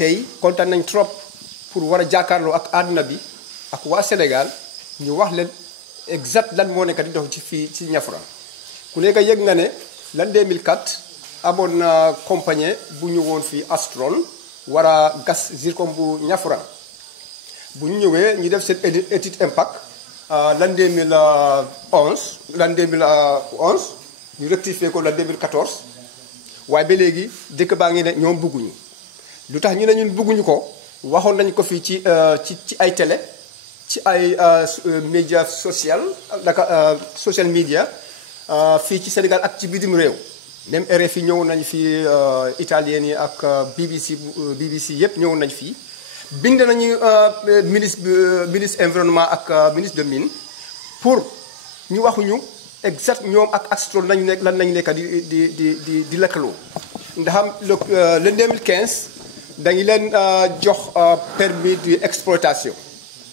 tey kontaan nañ trop pour war a jàkkaarloo ak àdduna bi ak waa Sénégal ñu wax leen exact lan moo nekk di dox ci fii ci Niafra ku nekk yëg nga ne lan 2004 amoon na compagnie bu ñu woon fii Astron war a gas zircon bu Niafra bu ñu ñëwee ñu def seen étude impact l'an 2011 ñu rectifié ko l'an 2014 waaye ba léegi dëkk baa ngi ne ñoom bëgguñu lu tax ñu ne ñun bëgguñu ko waxoon nañu ko fii ci ay télé ci ay média social naka social media fii ci Sénégal ak ci bitim réew même RFI ñëwoon nañu fii italien yi ak BBC yëpp ñëwoon nañu fii bind nañu ministre environnement ak ministre de mine pour ñu waxuñu exact ñoom ak Astron lañu nekk lan lañu nekk di lëkkaloo ndax le 2015 dañu leen jox permis d'exploitation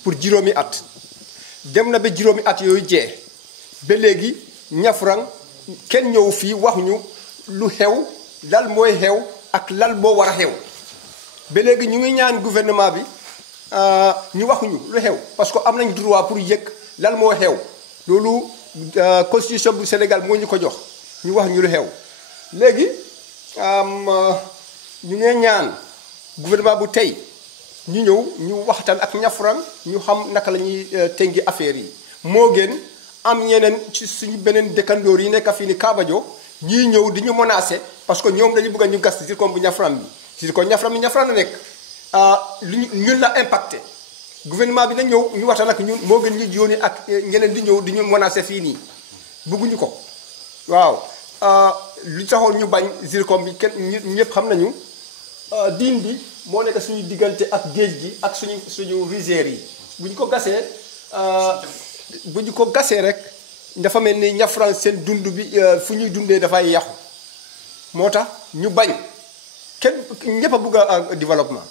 pour juróomi at dem na ba juróomi at yooyu jee ba léegi Niafra kenn ñëw fii waxuñu lu xew lal mooy xew ak lal moo war a xew ba léegi ñu ngi ñaan gouvernement bi ñu waxuñu lu xew parce que am nañ droit pour yëg lan moo xew loolu constitution bu Sénégal moo ñu ko jox ñu wax ñu lu xew léegi ñu ngi ñaan gouvernement bu tey ñu ñëw ñu waxtaan ak Niafra ñu xam naka la ñuy tënki affaire yi moo gën am ñeneen ci suñu beneen dëkkandoor yi nekk fii ni Kabajo ñii ñëw di ñu menacer parce que ñoom dañu bëgg a ñu gas zircon bu Niafra bi zircon Niafra la nekk ñun la impacté gouvernement bi na ñëw ñu waxtaan ak ñun moo gën ñu yónni ak ñeneen di ñëw di ñu menacer fii nii bëgguñu ko waaw lu taxoon ñu bañ zircon bi kenn ñëpp xam nañu diin bi moo nekk suñu diggante ak géej gi ak suñu rizières yi bu ñu ko gasee rek dafa mel ni Niafra seen dund bi fu ñuy dundee dafay yàqu moo tax ñu bañ kenn ñëpp a bëgg a développement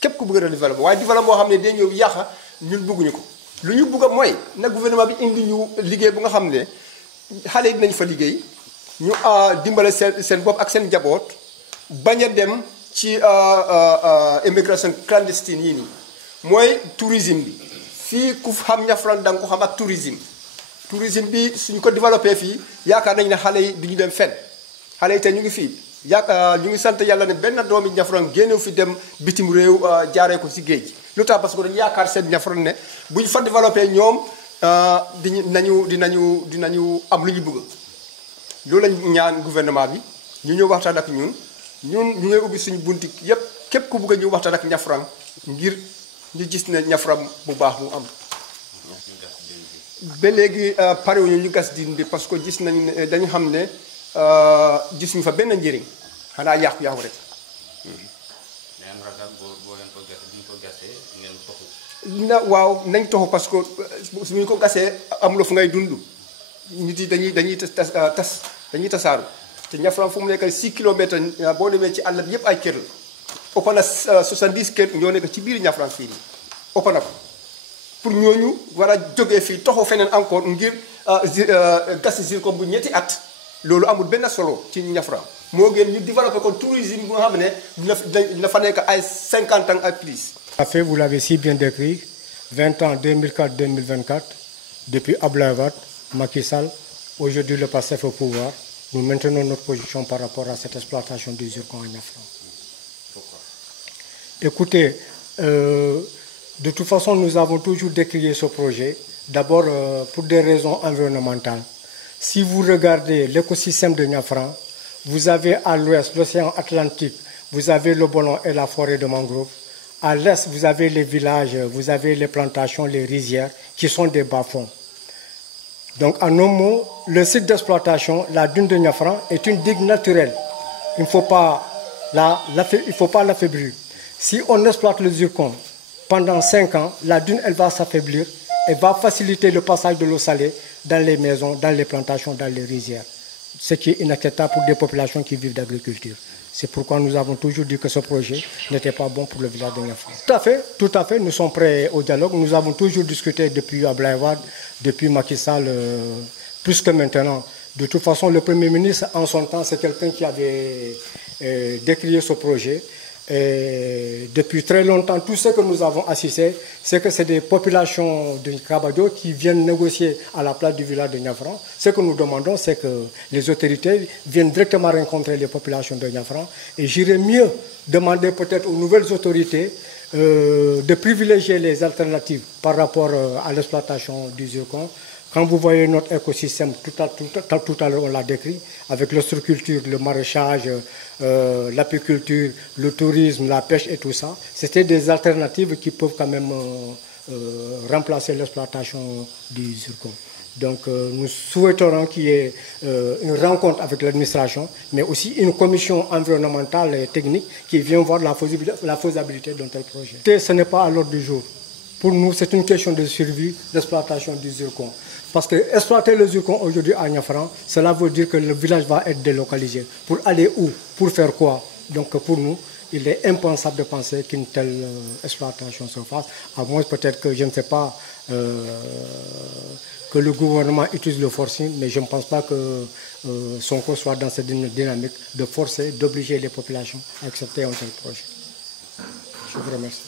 képp ku bëgg a développement waaye développement boo xam ne day ñëw yàqa ñun bëgguñu ko lu ñu bëgg a mooy na gouvernement bi indi ñu liggéey bu nga xam ne xale yi dinañ fa liggéey ñu dimbale seen bopp ak seen njaboot bañ a dem ci immigration clandestine yii nii mooy tourisme bi fii ku xam Niafra da nga ko xam ak tourisme bi suñu ko développé fii yaakaar nañ ne xale yi duñu dem fenn xale yi te ñu ngi fii ñu ngi sant yàlla ne benn doomi Niafra génnew fi dem bitim réew jaaree ko si géej gi lu tax parce que dañu yaakaar seen Niafra ne bu ñu fa développé ñoom dinañu am lu ñu bëgg loolu lañ ñaan gouvernement bi ñu ñëw waxtaan ak ñun ñu ngay ubbi suñu bunti yépp képp ku bëgg a ñu waxtaan ak Niafra ngir ñu gis ne Niafra bu baax mu am ba léegi parewuñu ñu gas diin bi parce que gis nañu ne dañu xam ne gisuñu fa benn njëriñ xanaa yàqu-yàqu rek. waaw nañ toxu parce que suñu ko gasee amuloo fu ngay dund nit yi dañuy tasaaru te Niafra fu mu nekk 6 kilomètres boo demee ci àll bi yëpp ay kër la ëpp na 70 kër ñoo nekk ci biir Niafra fii nii ëpp na ko pour ñooñu war a jógee fii toxu feneen encore ngir gas zircon bu ñetti at loolu amul benn solo ci Niafra moo gën ñu développé ko tourisme bu nga xam ne dina fa nekk ay 50 ans ak plus. Fait, vous l'avez si bien décrit, 20 ans, 2004-2024, depuis Abdoulaye Wade, Macky Sall, aujourd'hui le PASTEF au pouvoir, nous maintenons notre position par rapport à cette exploitation du zircon en Niafra. Pourquoi? Écoutez, de toute façon, nous avons toujours décrié ce projet, d'abord pour des raisons environnementales. Si vous regardez l'écosystème de Niafra, vous avez à l'ouest l'océan Atlantique, vous avez le Bolon et la forêt de mangrove. À l'est, vous avez les villages, vous avez les plantations, les rizières, qui sont des bas-fonds. Donc, en un mot, le site d'exploitation, la dune de Niafra, est une digue naturelle. Il ne faut pas l'affaiblir. Si on exploite le zircon pendant 5 ans, la dune, elle va s'affaiblir et va faciliter le passage de l'eau salée dans les maisons, dans les plantations, dans les rizières. Ce qui est inacceptable pour des populations qui vivent d'agriculture. C'est pourquoi nous avons toujours dit que ce projet n'était pas bon pour le village de Niafra. Tout à fait, nous sommes prêts au dialogue. Nous avons toujours discuté depuis Abdoulaye Wade, depuis Macky Sall, plus que maintenant. De toute façon, le Premier ministre, en son temps, c'est quelqu'un qui avait décrié ce projet. Et depuis très longtemps, tout ce que nous avons assisté, c'est que c'est des populations de Kabadio qui viennent négocier à la place du village de Niafran. Ce que nous demandons, c'est que les autorités viennent directement rencontrer les populations de Niafran. Et j'irais mieux demander peut-être aux nouvelles autorités de privilégier les alternatives par rapport à l'exploitation du zircon. Quand vous voyez notre écosystème, tout à l'heure on l'a décrit, avec l'ostréiculture, le maraîchage, l'apiculture, le tourisme, la pêche et tout ça, c'était des alternatives qui peuvent quand même remplacer l'exploitation du zircon. Donc nous souhaiterons qu'il y ait une rencontre avec l'administration, mais aussi une commission environnementale et technique qui vient voir la faisabilité d'un tel projet. Et ce n'est pas à l'ordre du jour. Pour nous, c'est une question de survie, d'exploitation du zircon. Parce que exploiter le zircon aujourd'hui à Niafran, cela veut dire que le village va être délocalisé. Pour aller où? Pour faire quoi? Donc pour nous, il est impensable de penser qu'une telle exploitation se fasse, à moins peut-être que, je ne sais pas, que le gouvernement utilise le forcing, mais je ne pense pas que Sonko soit dans cette dynamique de forcer, d'obliger les populations à accepter un tel projet. Je vous remercie.